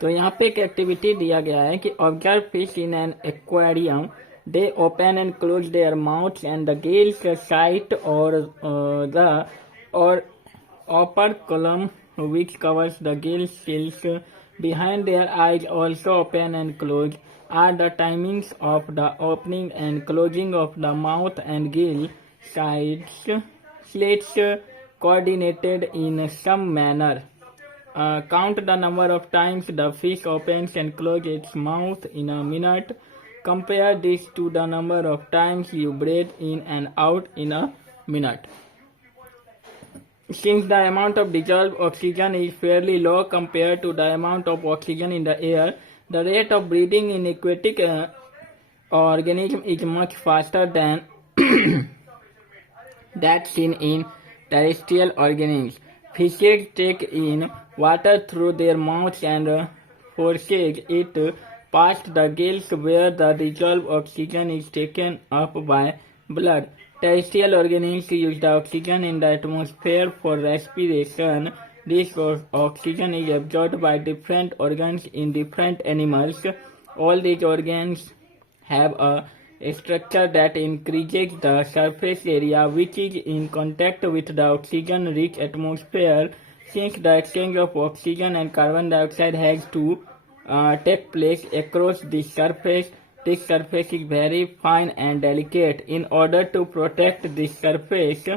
तो यहाँ पे एक एक्टिविटी दिया गया है कि observe fish in an aquarium. They open and close their mouth and the gills site और द और upper column which covers the gill gills behind their eyes also open and close are the timings of the opening and closing of the mouth and gill sides slits coordinated in some manner. Count the number of times the fish opens and closes its mouth in a minute. Compare this to the number of times you breathe in and out in a minute. Since the amount of dissolved oxygen is fairly low compared to the amount of oxygen in the air, the rate of breathing in aquatic organism is much faster than that seen in terrestrial organisms. Fishes take in water through their mouths and forces it past the gills where the dissolved oxygen is taken up by blood. Terrestrial organisms use the oxygen in the atmosphere for respiration. This oxygen is absorbed by different organs in different animals. All these organs have a structure that increases the surface area which is in contact with the oxygen-rich atmosphere. Since the exchange of oxygen and carbon dioxide has to take place across this surface is very fine and delicate. In order to protect this surface,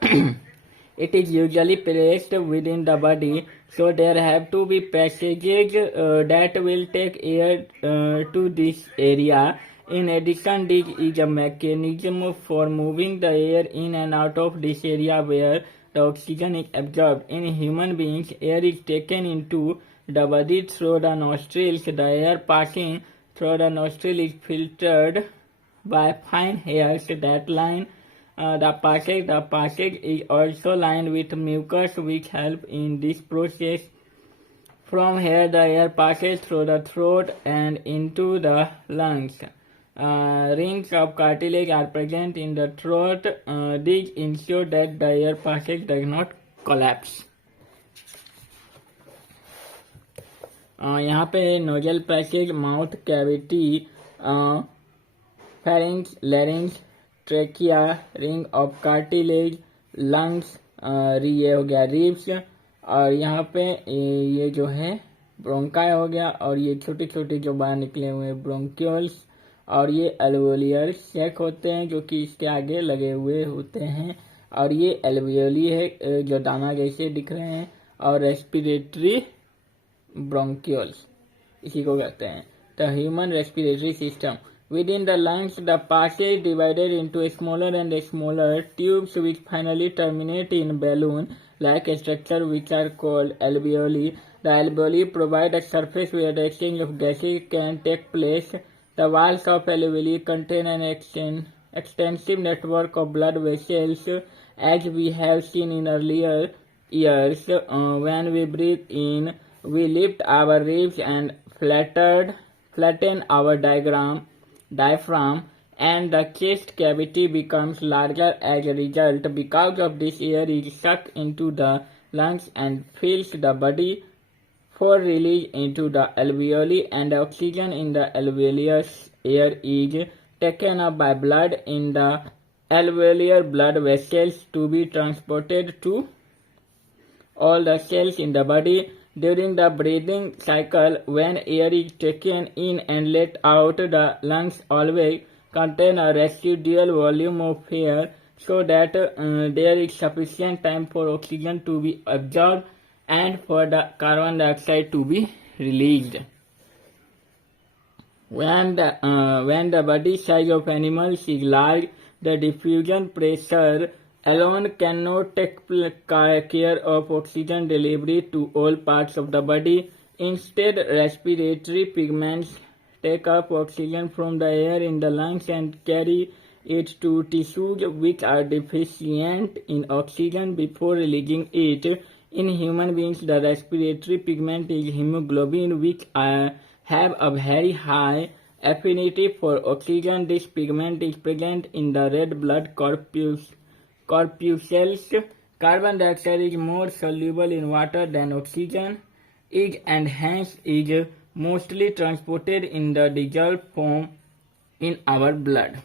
it is usually placed within the body, so there have to be passages that will take air to this area. In addition, this is a mechanism for moving the air in and out of this area where the oxygen is absorbed. In human beings, air is taken into the body through the nostrils. The air passing through the nostril is filtered by fine hairs that line the passage. The passage is also lined with mucus which help in this process. From here, the air passes through the throat and into the lungs. Rings of cartilage are present in the throat. These ensure that the air passage does not collapse. यहाँ पे nozzle passage, mouth cavity, pharynx, लैरिंग्स, trachea, ring of cartilage, lungs, ये हो गया ribs, और यहाँ पे ये जो है ब्रोंकाई हो गया, और ये छोटे छोटे जो बाहर निकले हुए ब्रोंक्यूल्स, और ये एल्वियोलियर सेक होते हैं जो कि इसके आगे लगे हुए होते हैं, और ये एल्वियोली है जो दाना जैसे दिख रहे हैं, और रेस्पिरेटरी bronchioles इसी को कहते हैं. The human respiratory system. Within the lungs, the passage divided into smaller and smaller tubes which finally terminate in balloon-like structure which are called alveoli. The alveoli provide a surface where the exchange of gases can take place. The walls of alveoli contain an extensive network of blood vessels, as we have seen in earlier years. When we breathe in, we lift our ribs and flatten our diaphragm, and the chest cavity becomes larger as a result. Because of this, air is sucked into the lungs and fills the body for release into the alveoli, and the oxygen in the alveolar air is taken up by blood in the alveolar blood vessels to be transported to all the cells in the body. During the breathing cycle, when air is taken in and let out, the lungs always contain a residual volume of air so that there is sufficient time for oxygen to be absorbed and for the carbon dioxide to be released. When the body size of animals is large, the diffusion pressure alone cannot take care of oxygen delivery to all parts of the body. Instead, respiratory pigments take up oxygen from the air in the lungs and carry it to tissues which are deficient in oxygen before releasing it. In human beings, the respiratory pigment is hemoglobin, which have a very high affinity for oxygen. This pigment is present in the red blood corpuscles. Carbon dioxide is more soluble in water than oxygen. is and hence is mostly transported in the dissolved form in our blood.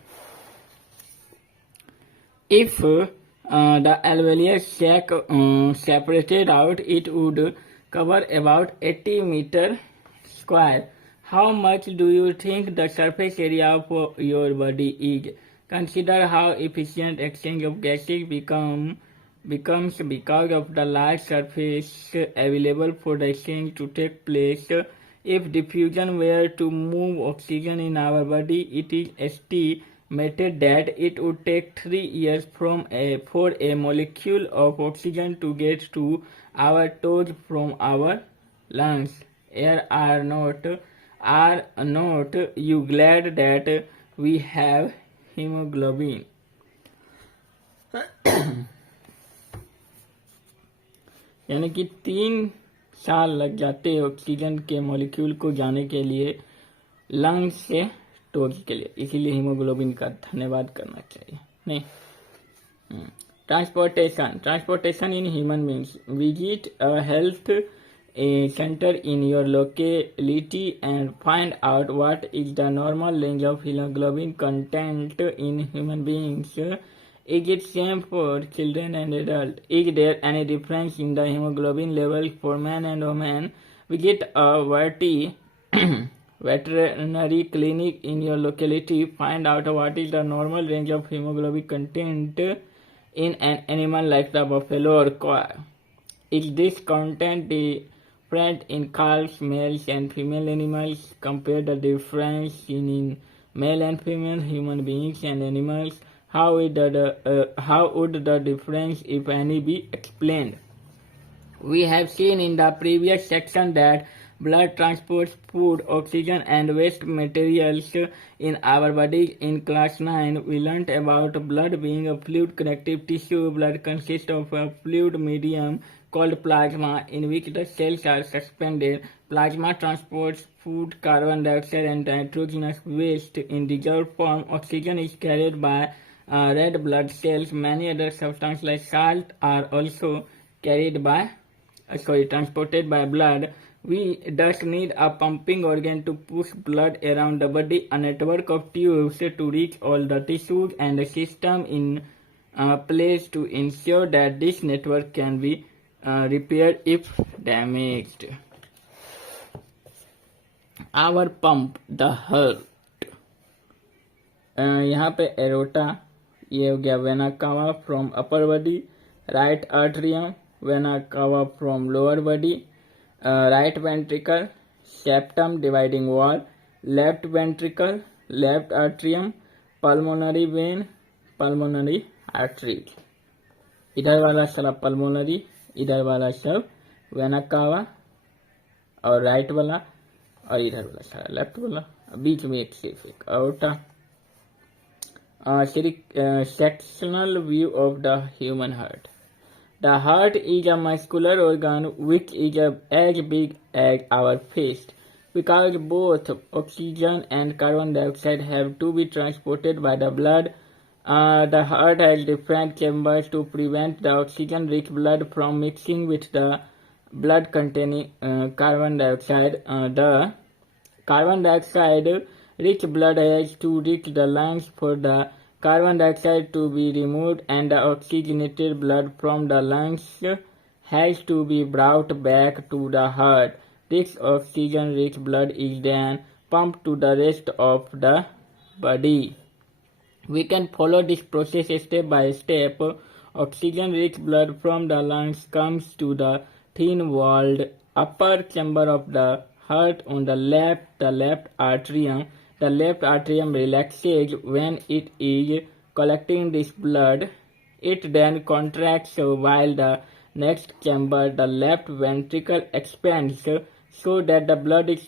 If the alveolar sac separated out, it would cover about 80 meter square. How much do you think the surface area of your body is? Consider how efficient exchange of gases becomes because of the large surface available for the exchange to take place. If diffusion were to move oxygen in our body, it is estimated that it would take 3 years for a molecule of oxygen to get to our toes from our lungs. Are not you glad that we have hemoglobin? यानी कि 3 साल लग जाते हैं oxygen के molecule को जाने के लिए लंग्स से टोज के लिए, इसीलिए हीमोग्लोबिन का धन्यवाद करना चाहिए. नहीं, transportation in human beings. Visit a health center in your locality and find out what is the normal range of hemoglobin content in human beings. Is it same for children and adults? Is there any difference in the hemoglobin level for men and women? Visit a veterinary clinic in your locality. Find out what is the normal range of hemoglobin content in an animal like the buffalo or cow. Is this content different in cows, males and female animals? Compare the difference in male and female human beings and animals. How would the difference, if any, be explained? We have seen in the previous section that blood transports food, oxygen and waste materials in our bodies. In class 9, we learnt about blood being a fluid connective tissue. Blood consists of a fluid medium called plasma in which the cells are suspended. Plasma transports food, carbon dioxide and nitrogenous waste in dissolved form. Oxygen is carried by red blood cells. Many other substances like salt are also transported by blood. We thus need a pumping organ to push blood around the body, a network of tubes to reach all the tissues, and a system in place to ensure that this network can be repaired if damaged. Our pump, the heart. यहाँ पे aorta, ये हो गया vena cava from upper body, right atrium, vena cava from lower body, right ventricle, septum dividing wall, left ventricle, left atrium, pulmonary vein, pulmonary artery. इधर वाला सब pulmonary, इधर वाला सब वेना कावा और राइट वाला, और इधर वाला सारा लेफ्ट वाला, बीच में एक सिर्फ एक aorta. Sectional view of the human heart. The heart is a muscular organ which is as big as our fist. Because both oxygen and carbon dioxide have to be transported by the blood, the heart has different chambers to prevent the oxygen-rich blood from mixing with the blood containing carbon dioxide. The carbon dioxide-rich blood has to reach the lungs for the carbon dioxide to be removed, and the oxygenated blood from the lungs has to be brought back to the heart. This oxygen-rich blood is then pumped to the rest of the body. We can follow this process step by step. Oxygen-rich blood from the lungs comes to the thin-walled upper chamber of the heart on the left atrium. The left atrium relaxes when it is collecting this blood. It then contracts while the next chamber, the left ventricle, expands so that the blood is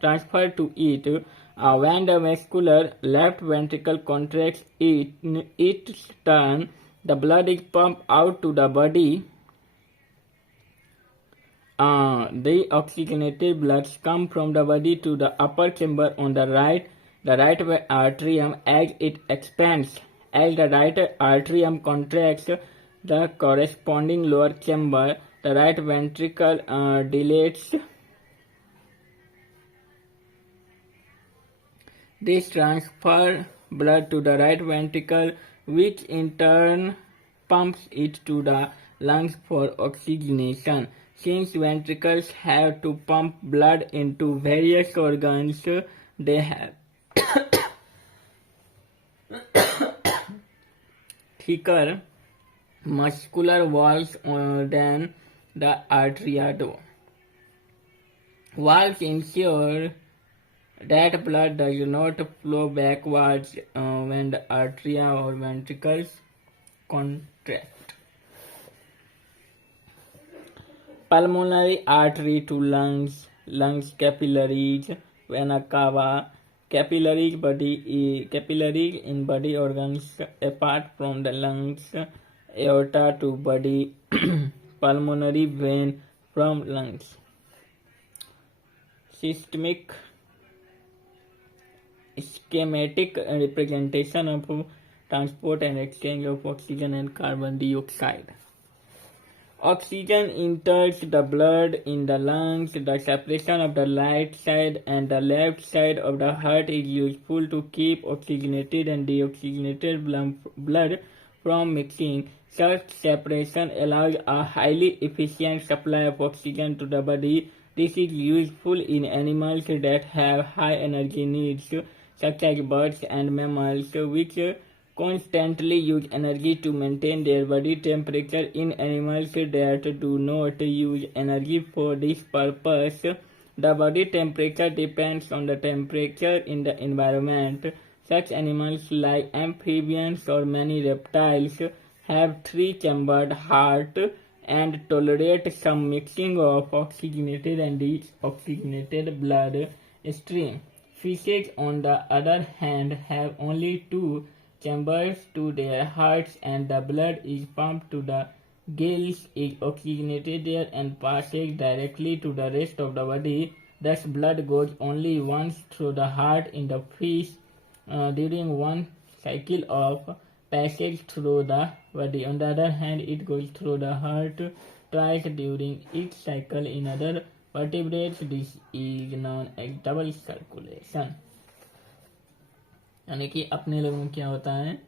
transferred to it. When the muscular left ventricle contracts its turn, the blood is pumped out to the body. The oxygenated blood comes from the body to the upper chamber on the right atrium as it expands. As the right atrium contracts, the corresponding lower chamber the right ventricle dilates. This transfers blood to the right ventricle, which in turn pumps it to the lungs for oxygenation. Since ventricles have to pump blood into various organs, they have thicker muscular walls than the arteria do. Walls ensure that blood does not flow backwards when the arteria or ventricles contract. Pulmonary artery to lungs, lungs capillaries, vena cava, capillaries in body organs apart from the lungs, aorta to body, pulmonary vein from lungs. Schematic representation of transport and exchange of oxygen and carbon dioxide. Oxygen enters the blood in the lungs. The separation of the right side and the left side of the heart is useful to keep oxygenated and deoxygenated blood from mixing. Such separation allows a highly efficient supply of oxygen to the body. This is useful in animals that have high energy needs, such as birds and mammals, which constantly use energy to maintain their body temperature. In animals that do not use energy for this purpose, the body temperature depends on the temperature in the environment. Such animals like amphibians or many reptiles have three-chambered heart and tolerate some mixing of oxygenated and deoxygenated blood stream. Fishes, on the other hand, have only two chambers to their hearts, and the blood is pumped to the gills, is oxygenated there, and passes directly to the rest of the body. Thus, blood goes only once through the heart in the fish during one cycle of passage through the body. On the other hand, it goes through the heart twice during each cycle in other vertebrates. This is known as double circulation. यानी कि अपने लोगों में क्या होता है,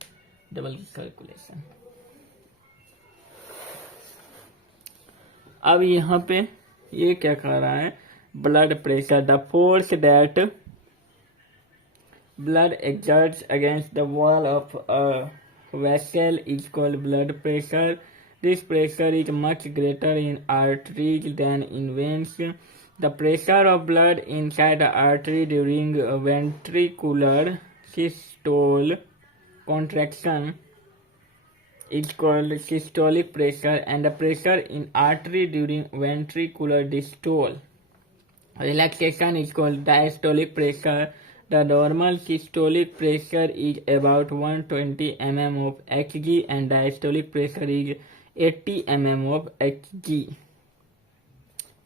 double circulation. अब यहाँ पे ये क्या कह रहा है, blood pressure. The force that blood exerts against the wall of a vessel is called blood pressure. This pressure is much greater in arteries than in veins. The pressure of blood inside the artery during ventricular systole contraction is called systolic pressure, and the pressure in artery during ventricular systole relaxation is called diastolic pressure. The normal systolic pressure is about 120 mm of Hg and diastolic pressure is 80 mm of Hg.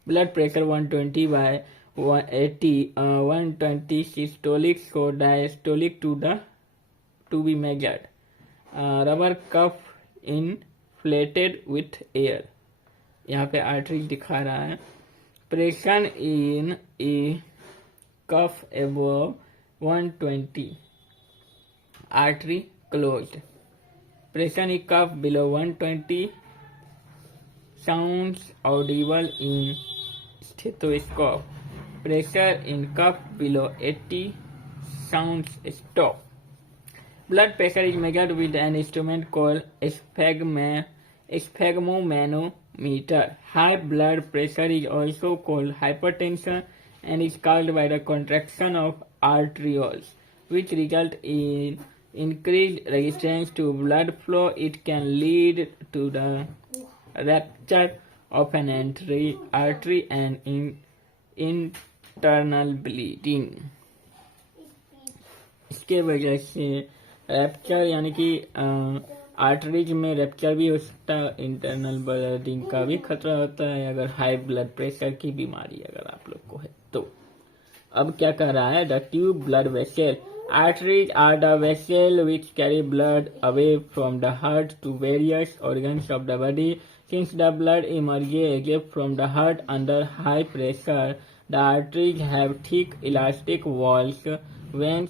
Blood pressure 120 by 180, 120 systolic, so diastolic to be measured. Rubber cup inflated with air. यहाँ पे artery दिखा रहा है. Pressure in a cuff above 120. Artery closed. Pressure in cuff below 120 sounds audible in stethoscope. Pressure in cuff below 80 sounds stop. Blood pressure is measured with an instrument called sphygmomanometer. High blood pressure is also called hypertension and is caused by the contraction of arterioles, which result in increased resistance to blood flow. It can lead to the rupture of an artery and internal bleeding. इसके वजह से rapture यानी कि arteries में rapture भी हो सकता है, इंटरनल ब्लीडिंग का भी खतरा होता है अगर हाई ब्लड प्रेशर की बीमारी अगर आप लोग को है तो. अब क्या कह रहा है, the tube blood vessel. Arteries are the vessel which carry blood away from the heart to various organs of the body. Since the blood emerges from the heart under high pressure, the arteries have thick elastic walls. Veins